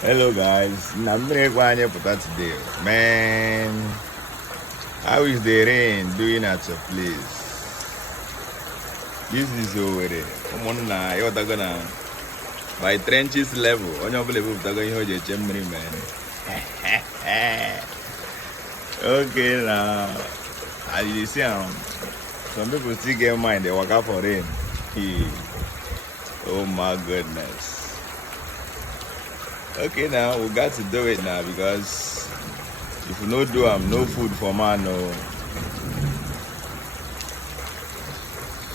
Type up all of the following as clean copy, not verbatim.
Hello guys, I'm today. Man, how is the rain doing at your place? This is already. Come on now, you're gonna by trenches level. On your level, you're going to hold your man. Okay now, as you see, some people still get mind. They walk out for rain. Oh my goodness. Okay, now we got to do it now because if we no do no food for man. No.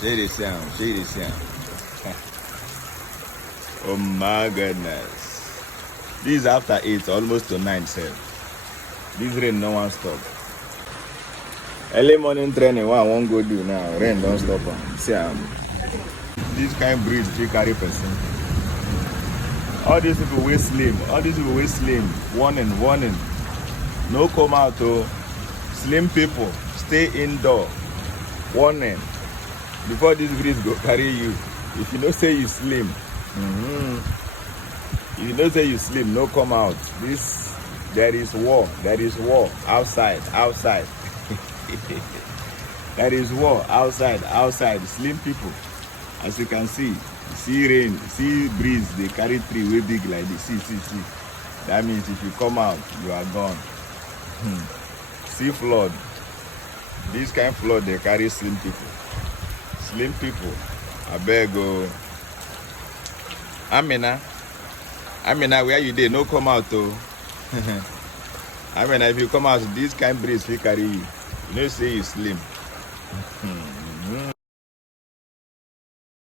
Share the sound. Oh my goodness. This is after 8, almost to 9, sir. This rain no one stop. Early morning training, what I won't go do now. Rain don't stop. See, this kind of breeze they carry person. All these people will slim. Warning. No come out to slim people. Stay indoor. Warning. Before this breeze go carry you. If you don't say you slim. If you don't say you slim, no come out. There is war outside. There is war outside. Slim people. As you can see rain, see breeze, they carry tree way big like this. See. That means if you come out, you are gone. See flood. This kind of flood, they carry slim people. I beg go. Amina, where you there? No come out though. Amina, if you come out, this kind of breeze will carry you. You know, say you slim.